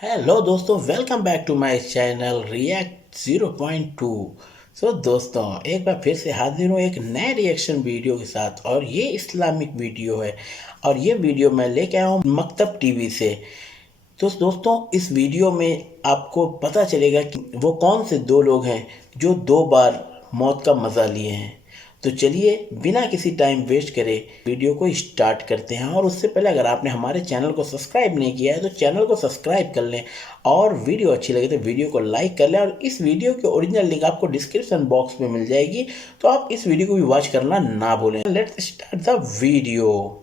Hello दोस्तों, welcome back to my channel react 0.2। दोस्तों, एक बार फिर से हाजिर हूँ एक नए रिएक्शन वीडियो के साथ, और ये इस्लामिक वीडियो है। और ये वीडियो मैं लेके आया हूँ मकतब टीवी से। तो दोस्तों, इस वीडियो में आपको पता चलेगा कि वो कौन से दो लोग हैं जो 2 बार मौत का मज़ा लिए हैं। तो चलिए, बिना किसी टाइम वेस्ट करे वीडियो को स्टार्ट करते हैं। और उससे पहले अगर आपने हमारे चैनल को सब्सक्राइब नहीं किया है तो चैनल को सब्सक्राइब कर लें, और वीडियो अच्छी लगे तो वीडियो को लाइक कर लें। और इस वीडियो की ओरिजिनल लिंक आपको डिस्क्रिप्शन बॉक्स में मिल जाएगी, तो आप इस वीडियो को भी वॉच करना ना भूलें। Let's start the video.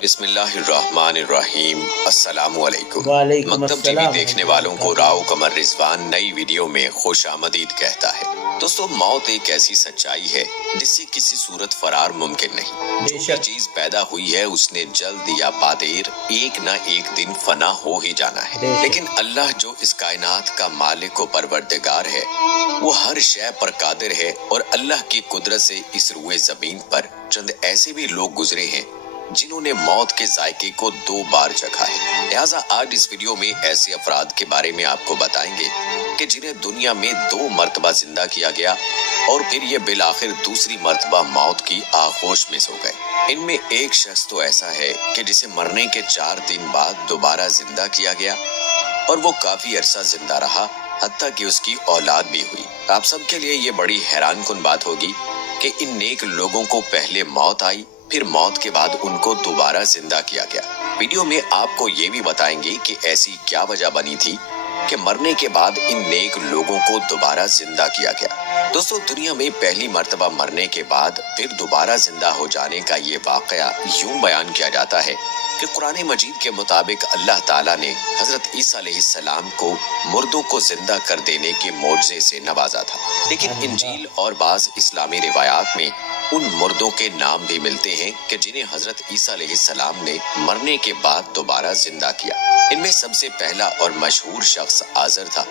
बिस्मिल्लाहिर्रहमानिर्रहीम। अस्सलामुअलैकुम। वालेकुम मकतब टीवी अस्सलाम। देखने वालों को राव कमर रिजवान नई वीडियो में खुशामदीद कहता है। दोस्तों, मौत एक ऐसी सच्चाई है जिससे किसी सूरत फरार मुमकिन नहीं। जो भी चीज पैदा हुई है उसने जल्द या बादेर एक न एक दिन फना हो ही जाना है। लेकिन अल्लाह जो इस कायनात का मालिक व परवरदिगार है, वो हर शय पर कादिर है। और अल्लाह की कुदरत से इस रुए जमीन पर चंद ऐसे भी लोग गुजरे हैं जिन्होंने मौत के जायके को 2 बार चखा है। लिहाजा आज इस वीडियो में ऐसे अफराद के बारे में आपको बताएंगे कि जिन्हें दुनिया में 2 मर्तबा जिंदा किया गया और फिर ये बिलाखिर दूसरी मर्तबा मौत की आगोश में सो गए। इनमें एक शख्स तो ऐसा है कि जिसे मरने के 4 दिन बाद दोबारा जिंदा किया गया, और वो काफी अरसा जिंदा रहा, हत्ता कि उसकी औलाद भी हुई। आप सबके लिए ये बड़ी हैरानकुन बात होगी कि इन नेक लोगों को पहले मौत आई, फिर मौत के बाद उनको दोबारा जिंदा किया गया। वीडियो में आपको ये भी बताएंगे कि ऐसी क्या वजह बनी थी कि मरने के बाद इन नेक लोगों को दोबारा जिंदा किया गया। दोस्तों, दुनिया में पहली मर्तबा मरने के बाद फिर दोबारा जिंदा हो जाने का ये वाकया यूं बयान किया जाता है कि कुरान मजीद के मुताबिक अल्लाह ताला ने हजरत ईसा अलैहिस्सलाम को मुर्दों को जिंदा कर देने के मोजज़े से नवाजा था। लेकिन इंजील और बाज़ इस्लामी रिवायात में उन मुर्दों के नाम भी मिलते हैं कि जिन्हें हजरत ईसा अलैहिस्सलाम ने मरने के बाद दोबारा जिंदा किया। इनमें सबसे पहला और मशहूर शख्स आज़र था।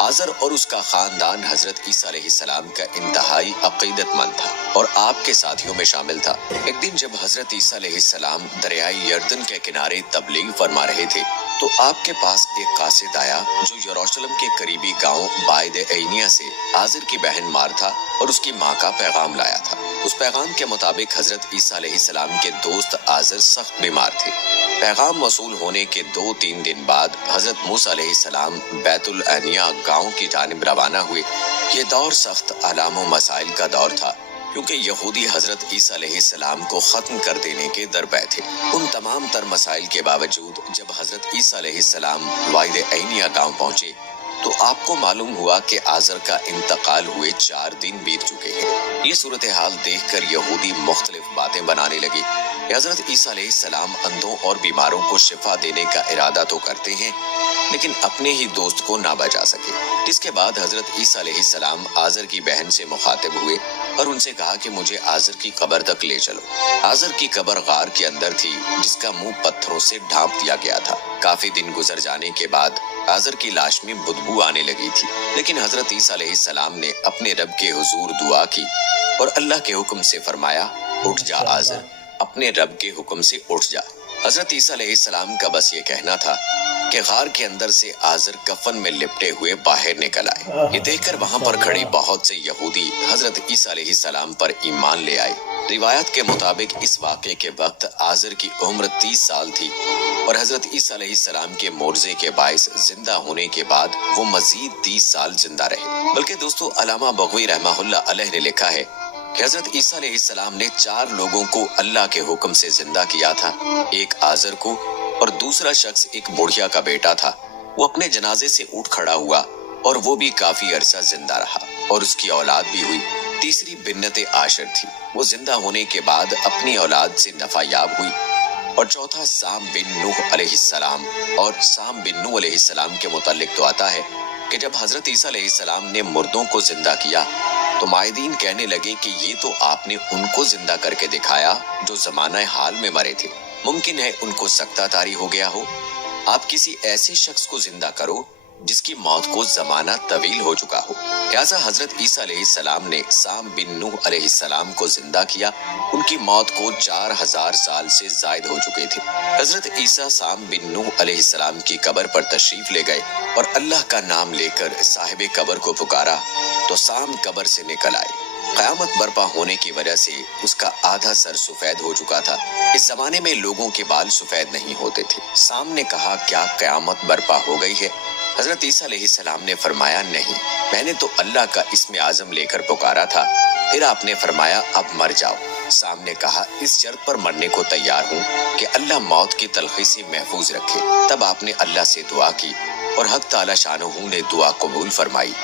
आज़र और उसका खानदान हजरत ईसा अलैहिस्सलाम का इंतहाई अकीदतमंद था और आपके साथियों में शामिल था। एक दिन जब हजरत ईसा अलैहिस्सलाम दरियाई यर्दन के किनारे तबलीग फरमा रहे थे तो आपके पास एक कासिद आया जो यरूशलेम के करीबी गांव बायद ऐनिया से आज़र की बहन मार्था और उसकी माँ का पैगाम लाया था। उस पैगाम के मुताबिक हजरत ईसा अलैहिस्सलाम के दोस्त आज़र सख्त बीमार थे। पैगाम मौसूल होने के 2-3 दिन बाद हजरत मूसा अलैहिस्सलाम बैतुल ऐनिया गांव की जानिब रवाना हुए। ये दौर सख्त आलाम व मसाइल का दौर था, क्योंकि यहूदी हजरत ईसा अलैहिस्सलाम को खत्म कर देने के दरपे थे। उन तमाम तर मसाइल के बावजूद जब हजरत ईसा अलैहिस्सलाम वाइद ऐनिया गांव पहुंचे तो आपको मालूम हुआ कि आज़र का इंतकाल हुए 4 दिन बीत चुके हैं। ये सूरत हाल देखकर यहूदी मुख्तलिफ बातें बनाने लगे। हजरत ईसा अलैहिस्सलाम अंधों और बीमारों को शिफा देने का इरादा तो करते हैं, लेकिन अपने ही दोस्त को ना बचा सके। जिसके बाद हजरत ईसा अलैहिस्सलाम आज़र की बहन से मुखातिब हुए और उनसे कहा कि मुझे आज़र की कब्र तक ले चलो। आज़र की कब्र गार के अंदर थी, जिसका मुंह पत्थरों से ढांप दिया गया था। काफी दिन गुजर जाने के बाद आज़र की लाश में बदबू आने लगी थी, लेकिन हजरत ईसा अलैहिस्सलाम ने अपने रब के हुजूर दुआ की और अल्लाह के हुक्म से फरमाया, उठ जा आज़र, अपने रब के हुक्म से उठ जा। हजरत ईसा अलैहिस्सलाम का बस ये कहना था कि गार के अंदर से आज़र कफन में लिपटे हुए बाहर निकल आए। ये देखकर वहां पर खड़े बहुत से यहूदी हजरत ईसा अलैहिस्सलाम पर ईमान ले आए। रिवायत के मुताबिक इस वाक़े के वक्त आज़र की उम्र 30 साल थी और हजरत ईसा अलैहिस्सलाम के मोर्जे के बाइस जिंदा होने के बाद वो मजीद 30 साल जिंदा रहे। बल्कि दोस्तों, अल्लामा बग़वी रहमहुल्लाह अलैह ने लिखा है कि हजरत ईसा अलैहिस्सलाम ने 4 लोगों को अल्लाह के हुक्म से जिंदा किया था। एक आज़र को, और दूसरा शख्स एक बुढ़िया का बेटा था। वो अपने जनाजे से उठ खड़ा हुआ और वो भी काफी अरसा जिंदा रहा और उसकी औलाद भी हुई। तीसरी बिन्नत आशर थी, वो जिंदा होने के बाद अपनी औलाद से नफायाब हुई। और चौथा साम बिन नूह अलैहिस्सलाम, और साम बिन नूह अलैहिस्सलाम के मुतालिक तो आता है कि जब हजरत ईसा अलैहिस्सलाम ने मुर्दों को जिंदा किया तो मायदीन कहने लगे कि ये तो आपने उनको जिंदा करके दिखाया जो जमाना हाल में मरे थे। मुमकिन है उनको सक्ता तारी हो गया हो। आप किसी ऐसे शख्स को जिंदा करो जिसकी मौत को जमाना तवील हो चुका हो। लिहाजा हजरत ईसा अलैहिस्सलाम ने साम बिन नूह अलैहिस्सलाम को जिंदा किया। उनकी मौत को 4000 साल से जायद हो चुके थे। हजरत ईसा साम बिन नूह अलैहिस्सलाम की कब्र पर तशरीफ ले गए और अल्लाह का नाम लेकर साहिब कब्र को पुकारा तो साम कब्र से निकल आए। क़यामत बर्पा होने की वजह से उसका आधा सर सफेद हो चुका था। इस जमाने में लोगों के बाल सफेद नहीं होते थे। साम ने कहा, क्या क़यामत बर्पा हो गई है? हजरत ईसा अलैहिस्सलाम ने फरमाया, नहीं, मैंने तो अल्लाह का इस्म आज़म लेकर पुकारा था। फिर आपने फरमाया, अब मर जाओ। साम ने कहा, इस शर्त पर मरने को तैयार हूँ कि अल्लाह मौत की तलखी से महफूज रखे। तब आपने अल्लाह से दुआ की और हक ताला शानहू ने दुआ कबूल फरमाई।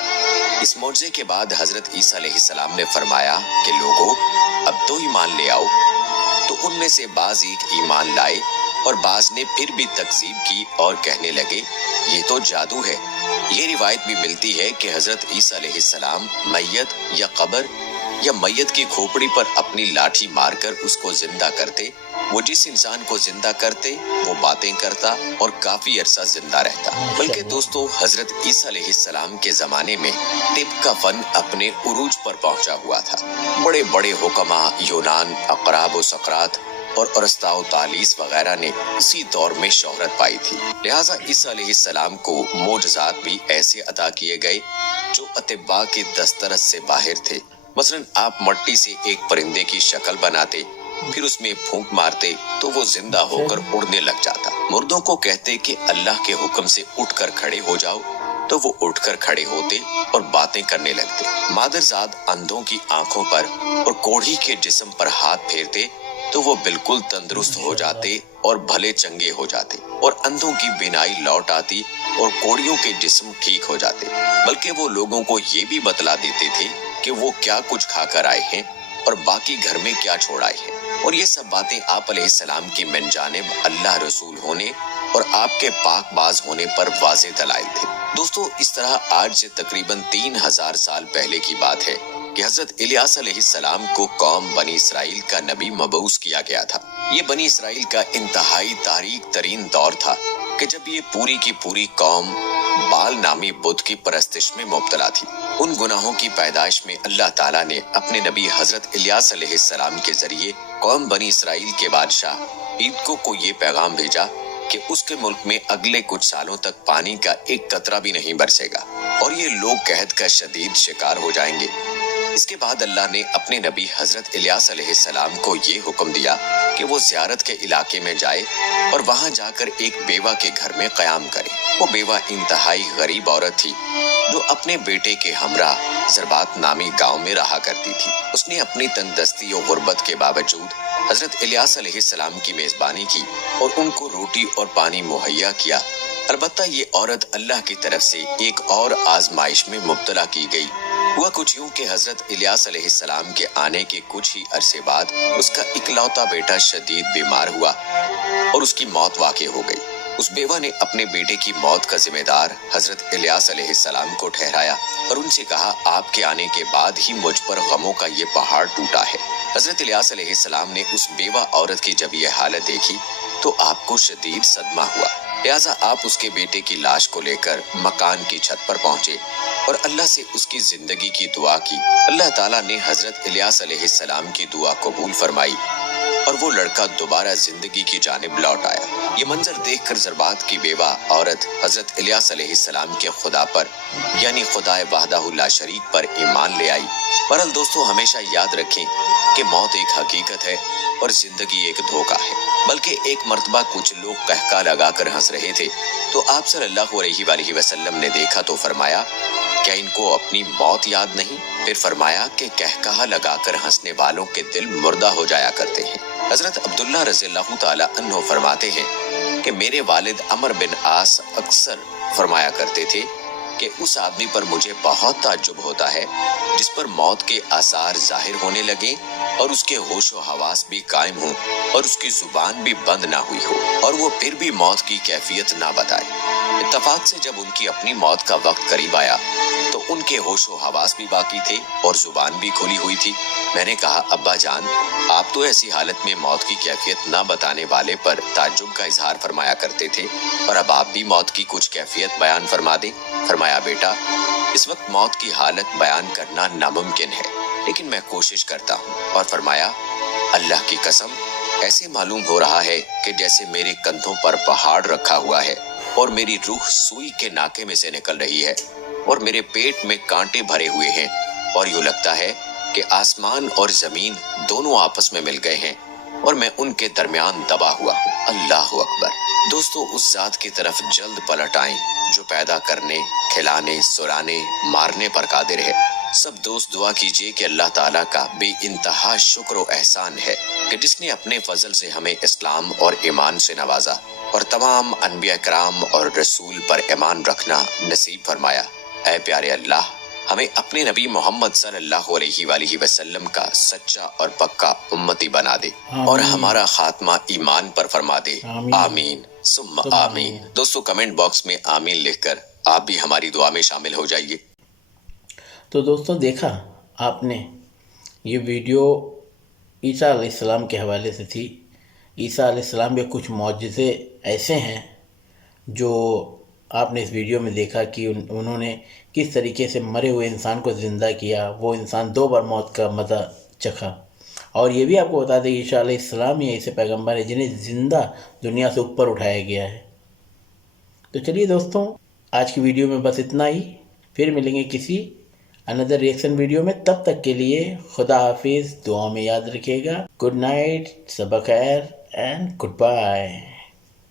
इस मौजज़े के बाद हजरत ईसा अलैहिस्सलाम ने फरमाया कि लोगों, अब तो ईमान ले आओ। तो उनमें से बाज एक ईमान लाए और बाज ने फिर भी तकज़ीब की और कहने लगे, ये तो जादू है। ये रिवायत भी मिलती है कि हजरत ईसा अलैहिस्सलाम मैयत या कब्र या मैयत की खोपड़ी पर अपनी लाठी मारकर उसको जिंदा करते। वो जिस इंसान को जिंदा करते वो बातें करता और काफी अरसा जिंदा रहता। बल्कि दोस्तों, हजरत ईसा अलैहिस्सलाम के जमाने में तिब का फन अपने उरूज पर पहुंचा हुआ था। बड़े बड़े हुक्मा यूनान, अकराब व सकरात और अरस्ताओ तालीस वगैरह ने इसी दौर में शोहरत पाई थी। लिहाजा ईसा अलैहिस्सलाम को मोजज़ात भी ऐसे अता किए गए जो अतिबा के दस्तरस से बाहर थे। मसलन आप मट्टी से एक परिंदे की शक्ल बनाते, फिर उसमें फूंक मारते तो वो जिंदा होकर उड़ने लग जाता। मुर्दों को कहते कि अल्लाह के हुक्म से उठकर खड़े हो जाओ तो वो उठकर खड़े होते और बातें करने लगते। मादरजाद अंधों की आंखों पर और कोढ़ी के जिस्म पर हाथ फेरते तो वो बिल्कुल तंदुरुस्त हो जाते और भले चंगे हो जाते और अंधों की बिनाई लौट आती और कोढ़ियों के जिस्म ठीक हो जाते। बल्कि वो लोगों को ये भी बतला देते थे कि वो क्या कुछ खाकर आए हैं और बाकी घर में क्या छोड़ आए हैं। और ये सब बातें आप अलैहिस्सलाम की मिन जानिब अल्लाह रसूल होने और आपके पाकबाज होने पर वाज़ेह दलाइल थे। दोस्तों, इस तरह आज से तकरीबन 3000 साल पहले की बात है कि हजरत इलियास अलैहिस्सलाम को कौम बनी इसराइल का नबी मबऊस किया गया था। ये बनी इसराइल का इंतहाई तारीक तरीन दौर था कि जब ये पूरी की पूरी कौम बाल नामी बुत की परस्तिश में मुब्तला थी। उन गुनाहों की पैदाइश में अल्लाह ताला ने अपने नबी हजरत इलियास अलैहिस्सलाम के जरिए कौम बनी इसराइल के बादशाह ईदको को ये पैगाम भेजा कि उसके मुल्क में अगले कुछ सालों तक पानी का एक कतरा भी नहीं बरसेगा और ये लोग कहत का शदीद शिकार हो जाएंगे। इसके बाद अल्लाह ने अपने नबी हजरत इलियास अलैहिस्सलाम को ये हुक्म दिया कि वो ज़ियारत के इलाके में जाए और वहां जाकर एक बेवा के घर में क़याम करे। वो बेवा इंतहाई गरीब औरत थी जो अपने बेटे के हमरा ज़रबात नामी गांव में रहा करती थी। उसने अपनी तंदस्ती और गुर्बत के बावजूद हजरत इलियास अलैहिस्सलाम की मेज़बानी की और उनको रोटी और पानी मुहैया किया। अलबत्ता ये औरत अल्लाह की तरफ से एक और आजमाइश में मुब्तला की गई। हुआ कुछ यूं कि हजरत इलियास अलैहिस्सलाम के आने के कुछ ही अरसे बाद उसका इकलौता बेटा शदीद बीमार हुआ और उसकी मौत वाक़ई हो गई। उस बेवा ने अपने बेटे की मौत का जिम्मेदार हजरत इलियास अलैहिस्सलाम को ठहराया और उनसे कहा, आपके आने के बाद ही मुझ पर गमों का ये पहाड़ टूटा है। हजरत इलियास अलैहिस्सलाम ने उस बेवा औरत की जब ये हालत देखी तो आपको शदीद सदमा हुआ। लिहाजा आप उसके बेटे की लाश को लेकर मकान की छत पर पहुंचे और अल्लाह से उसकी जिंदगी की दुआ की। अल्लाह ताला ने हजरत इलियास अलैहिस्सलाम की दुआ कबूल फरमाई और वो लड़का दोबारा जिंदगी की जानिब लौट आया। ये मंजर देखकर ज़रबात की बेवा औरत हजरत इलियास अलैहिस्सलाम के खुदा पर यानी खुदाए वहदहु ला शरीक पर ईमान ले आई। बहरहाल दोस्तों, हमेशा याद रखें कि मौत एक हकीकत है और जिंदगी एक धोखा है। बल्कि एक मर्तबा कुछ लोग कहका लगाकर हंस रहे थे तो आप सल्लल्लाहु अलैहि वसल्लम ने देखा तो फरमाया, क्या इनको अपनी मौत याद नहीं? फिर फरमाया कि कहका लगाकर हंसने वालों के दिल मुर्दा हो जाया करते हैं। हजरत अब्दुल्ला रज़ियल्लाहु ताला अन्हु फरमाते हैं कि मेरे वालिद अमर बिन आस अक्सर फरमाया करते थे कि उस आदमी पर मुझे बहुत ताज्जुब होता है जिस पर मौत के आसार जाहिर होने लगे और उसके होश व हवास भी कायम हों और उसकी जुबान भी बंद ना हुई हो और वो फिर भी मौत की कैफियत ना बताए। इत्तफाक से जब उनकी अपनी मौत का वक्त करीब आया तो उनके होशो हवास भी बाकी थे और जुबान भी खुली हुई थी। मैंने कहा, अब्बा जान, आप तो ऐसी हालत में मौत की कैफियत न बताने वाले पर ताज्जुब का इजहार फरमाया करते थे, और अब आप भी मौत की कुछ कैफियत बयान फरमा दें। फरमाया, बेटा, इस वक्त मौत की हालत बयान करना नामुमकिन है, लेकिन मैं कोशिश करता हूँ। और फरमाया, अल्लाह की कसम, ऐसे मालूम हो रहा है कि जैसे मेरे कंधों पर पहाड़ रखा हुआ है और मेरी रूह सुई के नाके में से निकल रही है और मेरे पेट में कांटे भरे हुए हैं, और यूं लगता है कि आसमान और जमीन दोनों आपस में मिल गए हैं और मैं उनके दरमियान दबा हुआ हूँ। अल्लाह अकबर। दोस्तों, उस जात की तरफ जल्द पलट आएं जो पैदा करने, खिलाने, सुलाने, मारने पर कादिर है। सब दोस्त दुआ कीजिए कि अल्लाह ताला का बेइंतहा शुक्र और एहसान है कि जिसने अपने फजल से हमें इस्लाम और ईमान से नवाजा और तमाम अनबिया कराम और रसूल पर ईमान रखना नसीब फरमाया। ऐ प्यारे अल्लाह, हमें अपने नबी मोहम्मद सल्लल्लाहु अलैहि वसल्लम का सच्चा और पक्का उम्मती बना दे और हमारा खात्मा ईमान पर फरमा दे। आमीन सुम्मा आमीन। दोस्तों, कमेंट बॉक्स में आमीन लिखकर आप भी हमारी दुआ में शामिल हो जाइए। तो दोस्तों, देखा आपने, ये वीडियो ईसा अलैहिस्सलाम के हवाले से थी। ईसा अलैहिस्सलाम के कुछ मौजज़े ऐसे हैं जो आपने इस वीडियो में देखा कि उन्होंने किस तरीके से मरे हुए इंसान को ज़िंदा किया। वो इंसान 2 बार मौत का मज़ा चखा। और ये भी आपको बता दें, ईसा अलैहिस्सलाम ही ऐसे पैगंबर है जिन्हें ज़िंदा दुनिया से ऊपर उठाया गया है। तो चलिए दोस्तों, आज की वीडियो में बस इतना ही। फिर मिलेंगे किसी अनदर रिएक्शन वीडियो में। तब तक के लिए खुदा हाफिज़, दुआ में याद रखिएगा। गुड नाइट, सबा खैर एंड गुड बाय।